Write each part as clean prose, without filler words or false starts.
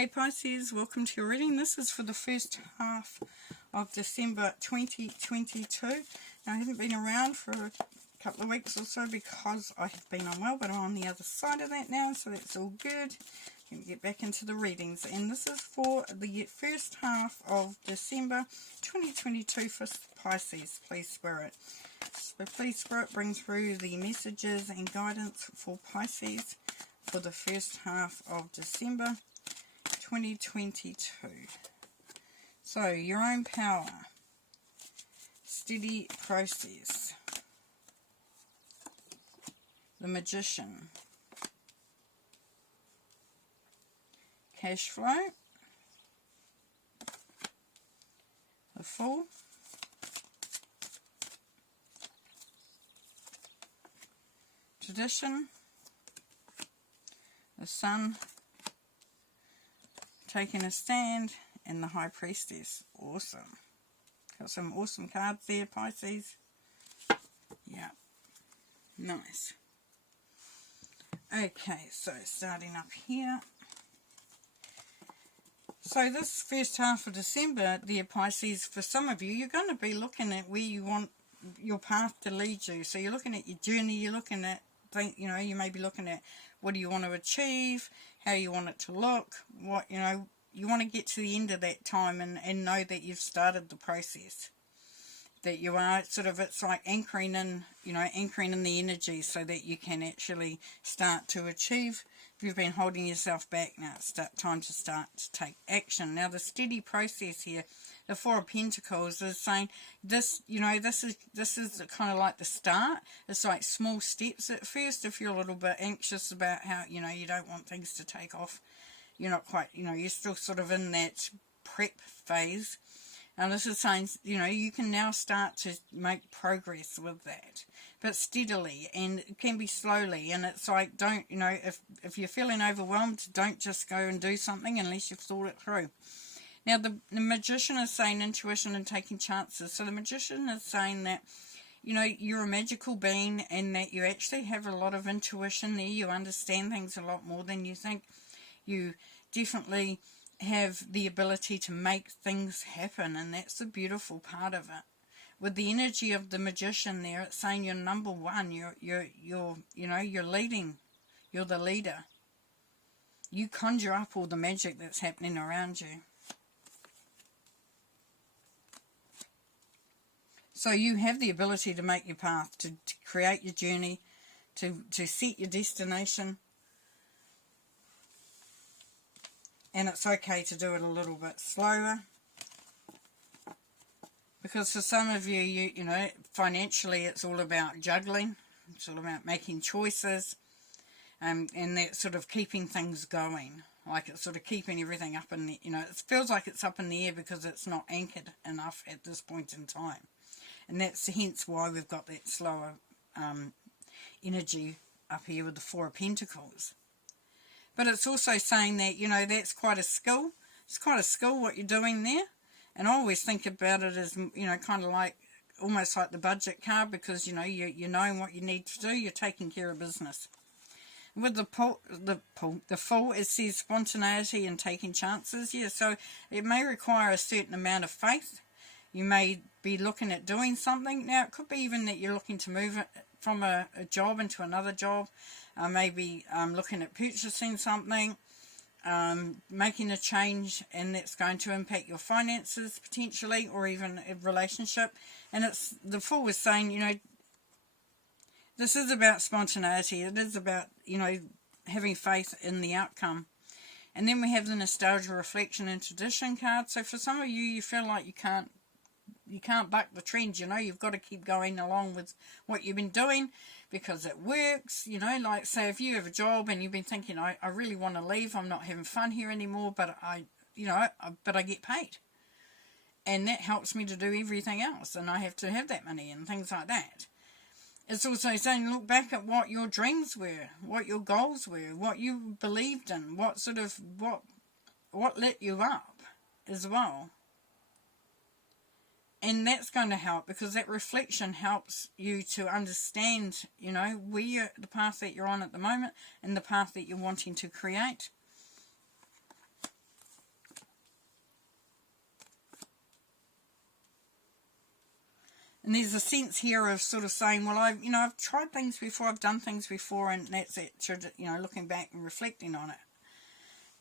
Hey Pisces, welcome to your reading. This is for the first half of December 2022. Now, I haven't been around for a couple of weeks or so because I have been unwell, but I'm on the other side of that now, so that's all good. Let me get back into the readings. And this is for the first half of December 2022 for Pisces. Please, Spirit. So please, Spirit, bring through the messages and guidance for Pisces for the first half of December 2022. So, your own power, steady process, the Magician, cash flow, the Fool, tradition, the Sun, taking a stand, and the High Priestess. Awesome. Got some awesome cards there, Pisces. Yeah. Nice. Okay, so starting up here. So this first half of December, dear Pisces, for some of you, you're going to be looking at where you want your path to lead you. So you're looking at your journey, you're looking at, you may be looking at what do you want to achieve, how you want it to look, what, you want to get to the end of that time and know that you've started the process. That you are sort of, it's like anchoring in, anchoring in the energy so that you can actually start to achieve. If you've been holding yourself back, now it's time to start to take action. Now the steady process here, the Four of Pentacles is saying this, this is kind of like the start. It's like small steps at first. If you're a little bit anxious about how, you don't want things to take off, you're not quite, you're still sort of in that prep phase. And this is saying, you can now start to make progress with that, but steadily, and it can be slowly. And it's like, don't, if you're feeling overwhelmed, don't just go and do something unless you've thought it through. Now, the Magician is saying intuition and taking chances. So the Magician is saying that, you're a magical being and that you actually have a lot of intuition there. You understand things a lot more than you think. You definitely have the ability to make things happen, and that's the beautiful part of it. With the energy of the Magician there, it's saying you're number one. You're leading. You're the leader. You conjure up all the magic that's happening around you. So you have the ability to make your path, to create your journey, to set your destination. And it's okay to do it a little bit slower. Because for some of you, financially it's all about juggling. It's all about making choices. And that sort of keeping things going. Like it's sort of keeping everything up in the, it feels like it's up in the air because it's not anchored enough at this point in time. And that's hence why we've got that slower energy up here with the Four of Pentacles. But it's also saying that, that's quite a skill. It's quite a skill what you're doing there. And I always think about it as, kind of like, almost like the budget card, because, you're knowing what you need to do. You're taking care of business. With the Fool, it says spontaneity and taking chances. Yeah, so it may require a certain amount of faith. You may be looking at doing something. Now, it could be even that you're looking to move from a job into another job. Maybe looking at purchasing something, making a change, and that's going to impact your finances potentially, or even a relationship. And it's the Fool is saying, this is about spontaneity. It is about, having faith in the outcome. And then we have the Nostalgia, Reflection, and Tradition card. So for some of you, you feel like you can't buck the trend, you've got to keep going along with what you've been doing because it works, like say if you have a job and you've been thinking, I really want to leave, I'm not having fun here anymore, but I get paid. And that helps me to do everything else, and I have to have that money and things like that. It's also saying look back at what your dreams were, what your goals were, what you believed in, what lit you up as well. And that's going to help because that reflection helps you to understand, where the path that you're on at the moment and the path that you're wanting to create. And there's a sense here of sort of saying, well, I've tried things before, I've done things before, and that's it, looking back and reflecting on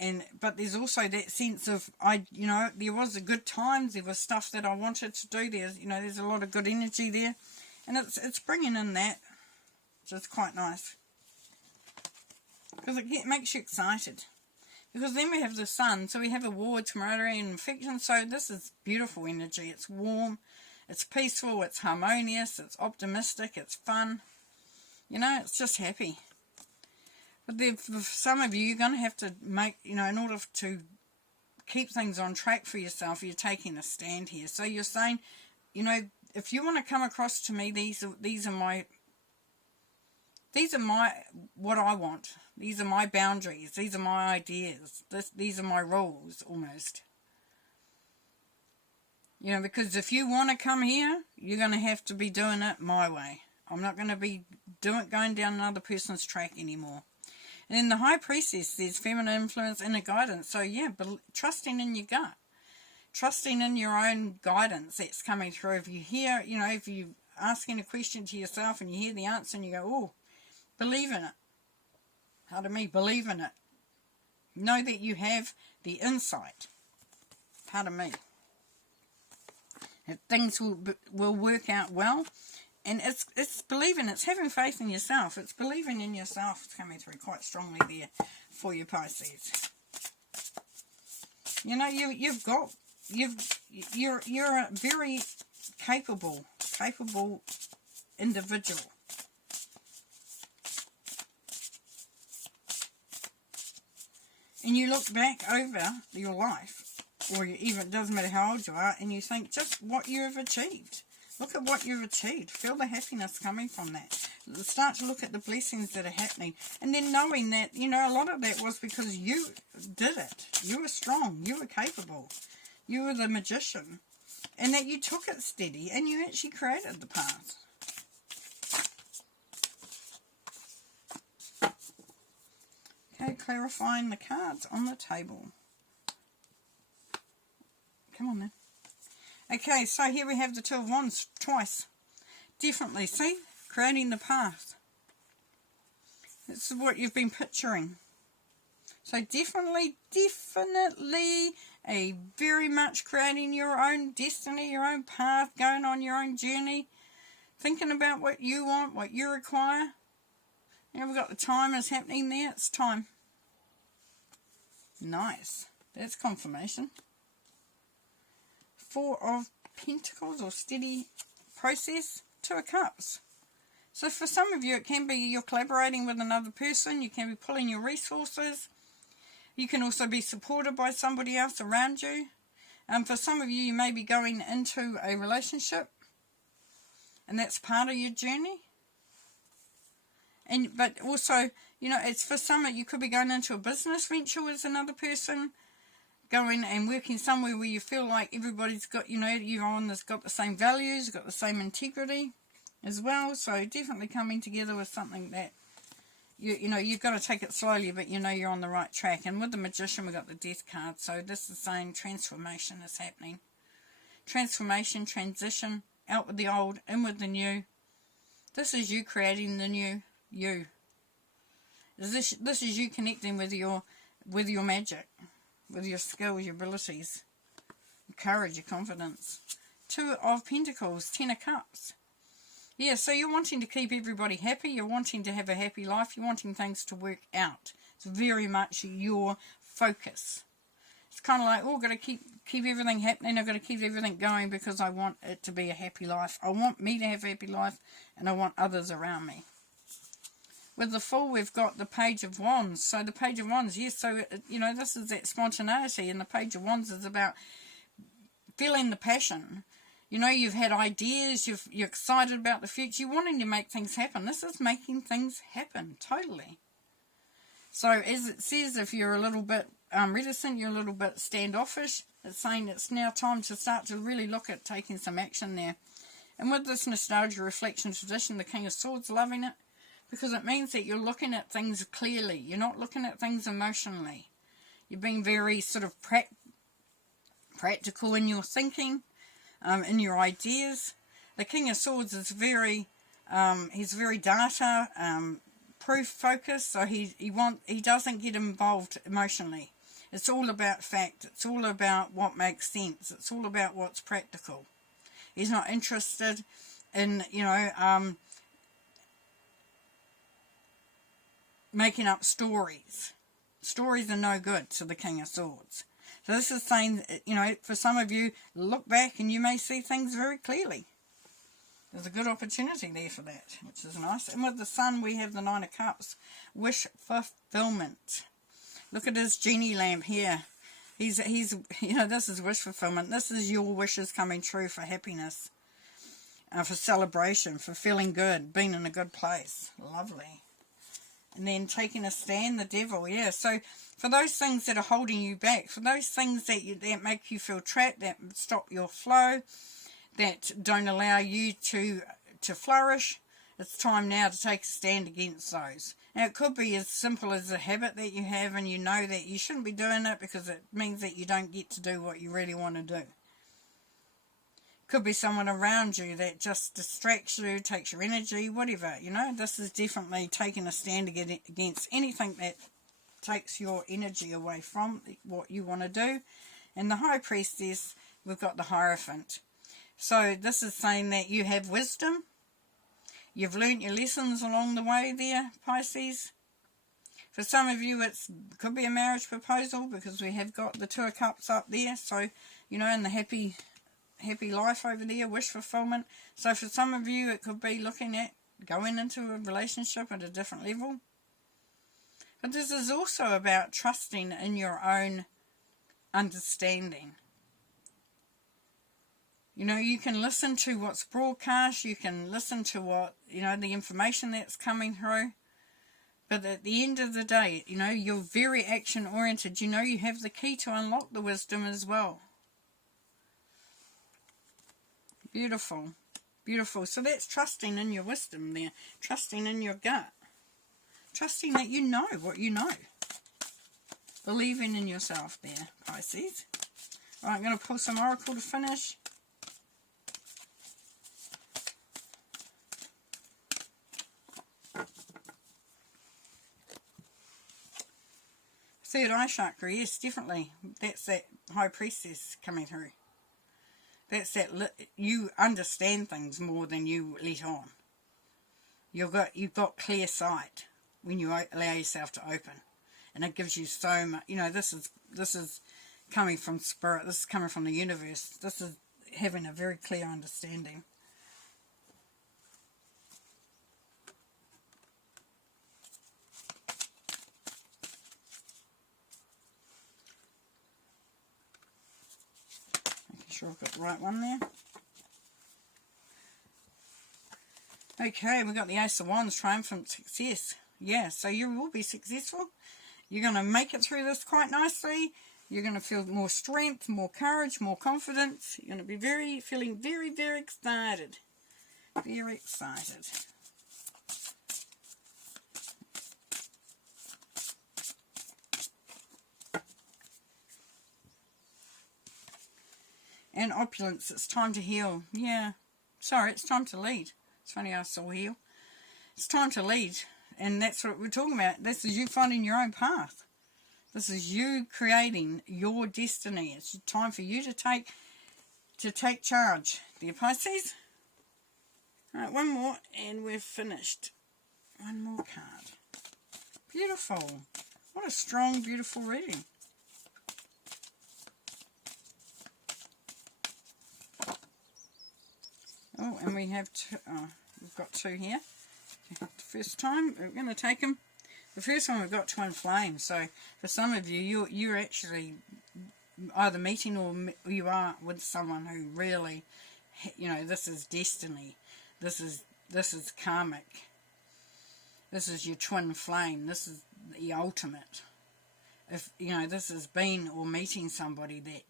it. But there's also that sense of, there was a good times, there was stuff that I wanted to do, there's a lot of good energy there, and it's bringing in that, which is quite nice. Because it makes you excited. Because then we have the sun, so we have awards, camaraderie and affection, so this is beautiful energy. It's warm, it's peaceful, it's harmonious, it's optimistic, it's fun. It's just happy. But then for some of you, you're going to have to make, in order to keep things on track for yourself, you're taking a stand here. So you're saying, if you want to come across to me, these are my what I want. These are my boundaries. These are my ideas. These are my rules, almost. Because if you want to come here, you're going to have to be doing it my way. I'm not going to be going down another person's track anymore. And in the High Priestess, there's feminine influence, inner guidance. So yeah, but trusting in your gut. Trusting in your own guidance that's coming through. If you hear, if you're asking a question to yourself and you hear the answer and you go, oh, believe in it. Pardon me, believe in it. Know that you have the insight. Pardon me. That things will work out well. And it's believing, it's having faith in yourself. It's believing in yourself. It's coming through quite strongly there for you, Pisces. You're a very capable individual. And you look back over your life, or even, it doesn't matter how old you are, and you think just what you've achieved. Look at what you've achieved. Feel the happiness coming from that. Start to look at the blessings that are happening. And then knowing that, a lot of that was because you did it. You were strong. You were capable. You were the magician. And that you took it steady and you actually created the path. Okay, clarifying the cards on the table. Come on then. Okay, so here we have the Two of Wands twice. Definitely, see? Creating the path. This is what you've been picturing. So definitely a very much creating your own destiny, your own path, going on your own journey, thinking about what you want, what you require. We've got the time is happening there. It's time. Nice. That's confirmation. Four of Pentacles or steady process. Two of Cups. So for some of you, it can be you're collaborating with another person. You can be pulling your resources. You can also be supported by somebody else around you. For some of you, you may be going into a relationship. And that's part of your journey. But also, it's for some, you could be going into a business venture with another person, going and working somewhere where you feel like everybody's got, everyone has got the same values, got the same integrity as well. So definitely coming together with something that, you've got to take it slowly, but you're on the right track. And with the Magician, we've got the Death card. So this is saying transformation is happening. Transformation, transition, out with the old, in with the new. This is you creating the new you. This is you connecting with your magic, with your skills, your abilities, your courage, your confidence. Two of Pentacles, Ten of Cups. Yeah, so you're wanting to keep everybody happy. You're wanting to have a happy life. You're wanting things to work out. It's very much your focus. It's kind of like, oh, I've got to keep everything happening. I've got to keep everything going because I want it to be a happy life. I want me to have a happy life, and I want others around me. With the Fool, we've got the Page of Wands. So the Page of Wands, yes, so, this is that spontaneity, and the Page of Wands is about feeling the passion. You've had ideas, you're excited about the future, you're wanting to make things happen. This is making things happen, totally. So as it says, if you're a little bit reticent, you're a little bit standoffish, it's saying it's now time to start to really look at taking some action there. And with this nostalgia, reflection, tradition, the King of Swords, loving it, because it means that you're looking at things clearly. You're not looking at things emotionally. You're being very sort of practical in your thinking, in your ideas. The King of Swords is very, he's very data proof focused, so he doesn't get involved emotionally. It's all about fact. It's all about what makes sense. It's all about what's practical. He's not interested in, making up stories. Stories are no good to the King of Swords. So this is saying, for some of you, look back and you may see things very clearly. There's a good opportunity there for that, which is nice. And with the Sun, we have the Nine of Cups. Wish fulfillment. Look at his genie lamp here. He's this is wish fulfillment. This is your wishes coming true for happiness, for celebration, for feeling good, being in a good place. Lovely. And then taking a stand, the Devil. Yeah, so for those things that are holding you back, for those things that make you feel trapped, that stop your flow, that don't allow you to flourish, it's time now to take a stand against those. Now, it could be as simple as a habit that you have and you know that you shouldn't be doing it because it means that you don't get to do what you really want to do. Could be someone around you that just distracts you, takes your energy, whatever. This is definitely taking a stand against anything that takes your energy away from what you want to do. And the High Priestess, we've got the Hierophant. So this is saying that you have wisdom. You've learnt your lessons along the way there, Pisces. For some of you, it could be a marriage proposal because we have got the Two of Cups up there. So, in the happy life over there, wish fulfillment. So for some of you, it could be looking at going into a relationship at a different level. But this is also about trusting in your own understanding. You can listen to what's broadcast, you can listen to what, the information that's coming through. But at the end of the day, you're very action-oriented. You have the key to unlock the wisdom as well. Beautiful. Beautiful. So that's trusting in your wisdom there. Trusting in your gut. Trusting that you know what you know. Believing in yourself there, Pisces. All right, I'm going to pull some Oracle to finish. Third eye chakra, yes, definitely. That's that High Priestess coming through. That's that you understand things more than you let on. You've got clear sight when you allow yourself to open, and it gives you so much. This is coming from spirit. This is coming from the universe. This is having a very clear understanding. Sure I've got the right one there. Okay, we've got the Ace of Wands, triumphant success. Yeah, so you will be successful. You're going to make it through this quite nicely. You're going to feel more strength, more courage, more confidence. You're going to be feeling very, very excited. Very excited. And opulence, it's time to heal. Yeah. Sorry, it's time to lead. It's funny I saw heal. It's time to lead. And that's what we're talking about. This is you finding your own path. This is you creating your destiny. It's time for you to take charge. Dear Pisces. Alright, one more and we're finished. One more card. Beautiful. What a strong, beautiful reading. Oh, and we have two, we've got two here. The first time, we're going to take them. The first one we've got twin flames. So for some of you, you're actually either meeting or you are with someone who really, this is destiny. This is karmic. This is your twin flame. This is the ultimate. If, this has been or meeting somebody that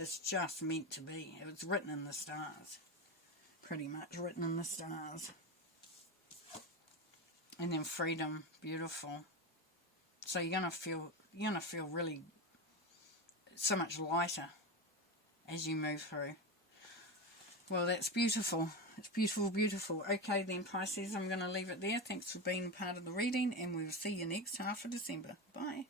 it's just meant to be. It was written in the stars. Pretty much written in the stars. And then freedom, beautiful. So you're gonna feel really so much lighter as you move through. Well, that's beautiful. It's beautiful, beautiful. Okay then, Pisces, I'm going to leave it there. Thanks for being part of the reading, and we'll see you next half of December. Bye.